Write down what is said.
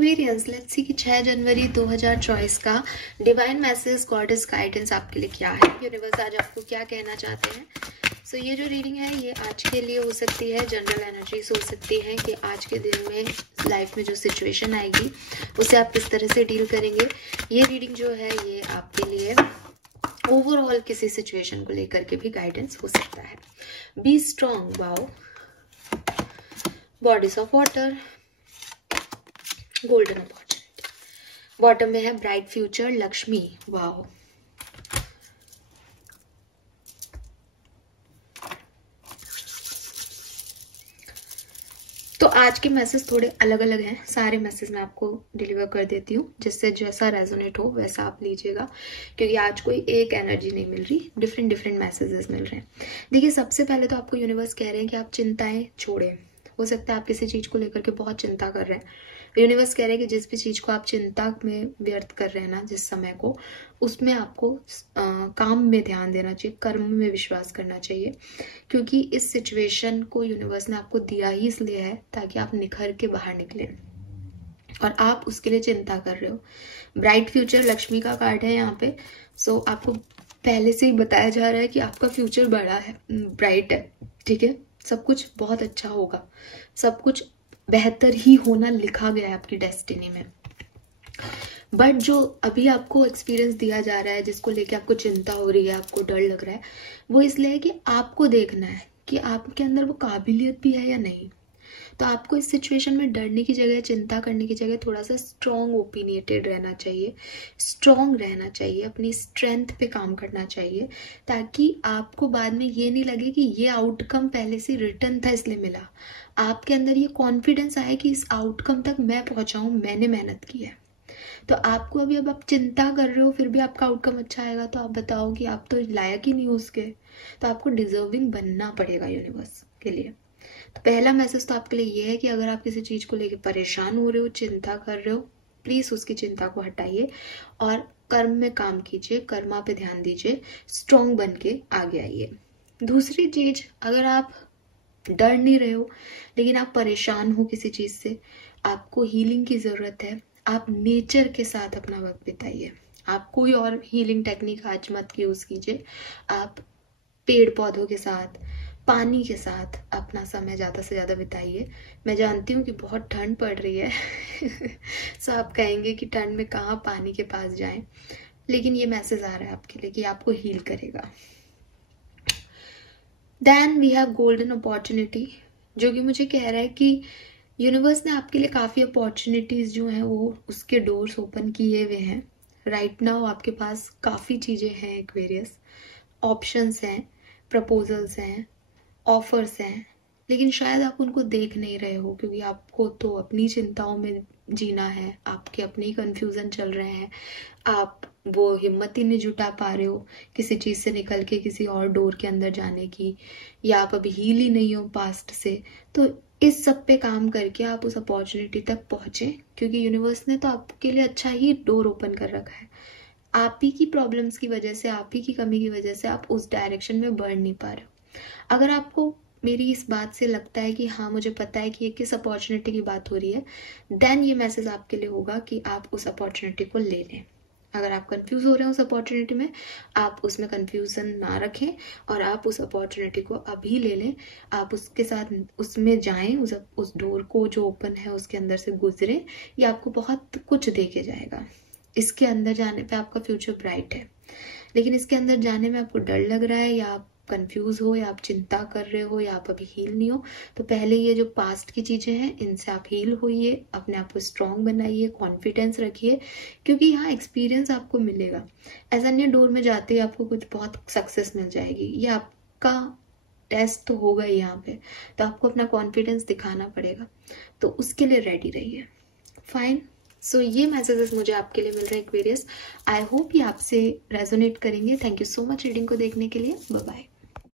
Aquarians, let's see कि 6 जनवरी 2024 का divine message goddess guidance आपके लिए क्या है। यूनिवर्स आज आपको क्या कहना चाहते हैं। सो ये जो रीडिंग है ये आज के लिए हो सकती है, जनरल एनर्जीज हो सकती है कि आज के दिन में लाइफ में जो सिचुएशन आएगी उसे आप किस तरह से डील करेंगे। ये रीडिंग जो है ये आपके लिए ओवरऑल किसी सिचुएशन को लेकर के भी गाइडेंस हो सकता है। Be strong, wow, bodies of water, golden opportunity, bottom में है ब्राइट फ्यूचर, लक्ष्मी, वाओ, तो आज के मैसेज थोड़े अलग अलग हैं। सारे मैसेज मैं आपको डिलीवर कर देती हूँ, जिससे जैसा रेजोनेट हो वैसा आप लीजिएगा, क्योंकि आज कोई एक एनर्जी नहीं मिल रही, डिफरेंट मैसेजेस मिल रहे हैं। देखिए, सबसे पहले तो आपको यूनिवर्स कह रहे हैं कि आप चिंताएं छोड़ें। हो सकता है आप किसी चीज को लेकर के बहुत चिंता कर रहे हैं। यूनिवर्स कह रहे हैं कि जिस भी चीज को आप चिंता में व्यर्थ कर रहे हैं ना, जिस समय को, उसमें आपको काम में ध्यान देना चाहिए, कर्म में विश्वास करना चाहिए, क्योंकि इस सिचुएशन को यूनिवर्स ने आपको दिया ही इसलिए है ताकि आप निखर के बाहर निकले, और आप उसके लिए चिंता कर रहे हो। ब्राइट फ्यूचर लक्ष्मी का कार्ड है यहाँ पे। सो आपको पहले से ही बताया जा रहा है कि आपका फ्यूचर बड़ा है, ब्राइट है, ठीक है। सब कुछ बहुत अच्छा होगा, सब कुछ बेहतर ही होना लिखा गया है आपकी डेस्टिनी में। बट जो अभी आपको एक्सपीरियंस दिया जा रहा है, जिसको लेके आपको चिंता हो रही है, आपको डर लग रहा है, वो इसलिए है कि आपको देखना है कि आपके अंदर वो काबिलियत भी है या नहीं। तो आपको इस सिचुएशन में डरने की जगह, चिंता करने की जगह थोड़ा सा स्ट्रॉन्ग ओपिनियटेड रहना चाहिए, स्ट्रॉन्ग रहना चाहिए, अपनी स्ट्रेंथ पे काम करना चाहिए, ताकि आपको बाद में ये नहीं लगे कि ये आउटकम पहले से रिटर्न था इसलिए मिला। आपके अंदर ये कॉन्फिडेंस आए कि इस आउटकम तक मैं पहुंचा हूं, मैंने मेहनत की है। तो आपको अभी, अब आप चिंता कर रहे हो फिर भी आपका आउटकम अच्छा आएगा, तो आप बताओ कि आप तो लायक ही नहीं हो उसके। तो आपको डिजर्विंग बनना पड़ेगा यूनिवर्स के लिए। तो पहला मैसेज तो आपके लिए ये है कि अगर आप किसी चीज को लेकर परेशान हो रहे हो, चिंता कर रहे हो, प्लीज उसकी चिंता को हटाइए और कर्म में काम कीजिए, कर्मा पे ध्यान दीजिए, स्ट्रॉन्ग बन के आगे आइए। दूसरी चीज, अगर आप डर नहीं रहे हो लेकिन आप परेशान हो किसी चीज से, आपको हीलिंग की जरूरत है, आप नेचर के साथ अपना वक्त बिताइए। आप कोई और हीलिंग टेक्निक आज मत यूज कीजिए, आप पेड़ पौधों के साथ, पानी के साथ अपना समय ज्यादा से ज्यादा बिताइए। मैं जानती हूँ कि बहुत ठंड पड़ रही है सो आप कहेंगे कि ठंड में कहाँ पानी के पास जाएं, लेकिन ये मैसेज आ रहा है आपके लिए कि आपको हील करेगा। Then we have golden opportunity, जो कि मुझे कह रहा है कि यूनिवर्स ने आपके लिए काफी अपॉर्चुनिटीज जो हैं वो उसके डोर्स ओपन किए हुए हैं। राइट नाउ आपके पास काफी चीजें हैं, एक्वेरियस, ऑप्शंस हैं, प्रपोजल्स हैं, ऑफर्स हैं, लेकिन शायद आप उनको देख नहीं रहे हो, क्योंकि आपको तो अपनी चिंताओं में जीना है, आपके अपने ही कंफ्यूजन चल रहे हैं, आप वो हिम्मत ही नहीं जुटा पा रहे हो किसी चीज से निकल के किसी और डोर के अंदर जाने की, या आप अभी हील ही नहीं हो पास्ट से। तो इस सब पे काम करके आप उस अपॉर्चुनिटी तक पहुंचे, क्योंकि यूनिवर्स ने तो आपके लिए अच्छा ही डोर ओपन कर रखा है। आप ही की प्रॉब्लम्स की वजह से, आप ही की कमी की वजह से आप उस डायरेक्शन में बढ़ नहीं पा रहे हो। अगर आपको मेरी इस बात से लगता है कि हाँ मुझे पता है कि ये किस अपॉर्चुनिटी की बात हो रही है, देन ये मैसेज आपके लिए होगा कि आप उस अपॉर्चुनिटी को ले लें। अगर आप कंफ्यूज हो रहे हैं उस अपॉर्चुनिटी में, आप उसमें कंफ्यूजन ना रखें और आप उस अपॉर्चुनिटी को अभी ले लें। आप उसके साथ उसमें जाएं, उस डोर को जो ओपन है उसके अंदर से गुजरें, ये आपको बहुत कुछ दे के जाएगा। इसके अंदर जाने पे आपका फ्यूचर ब्राइट है, लेकिन इसके अंदर जाने में आपको डर लग रहा है, या आप कंफ्यूज हो, या आप चिंता कर रहे हो, या आप अभी हील नहीं हो, तो पहले ये जो पास्ट की चीजें हैं इनसे आप हील होइए, अपने आप को स्ट्रॉन्ग बनाइए, कॉन्फिडेंस रखिए, क्योंकि यहाँ एक्सपीरियंस आपको मिलेगा। ऐसा नहीं डोर में जाते ही आपको कुछ बहुत सक्सेस मिल जाएगी, ये आपका टेस्ट तो होगा ही यहाँ पे, तो आपको अपना कॉन्फिडेंस दिखाना पड़ेगा, तो उसके लिए रेडी रहिए। फाइन। सो ये मैसेजेस मुझे आपके लिए मिल रहे हैं एक्वेरियस। आई होप ये आपसे रेजोनेट करेंगे। Thank you so much reading को देखने के लिए। Bye bye.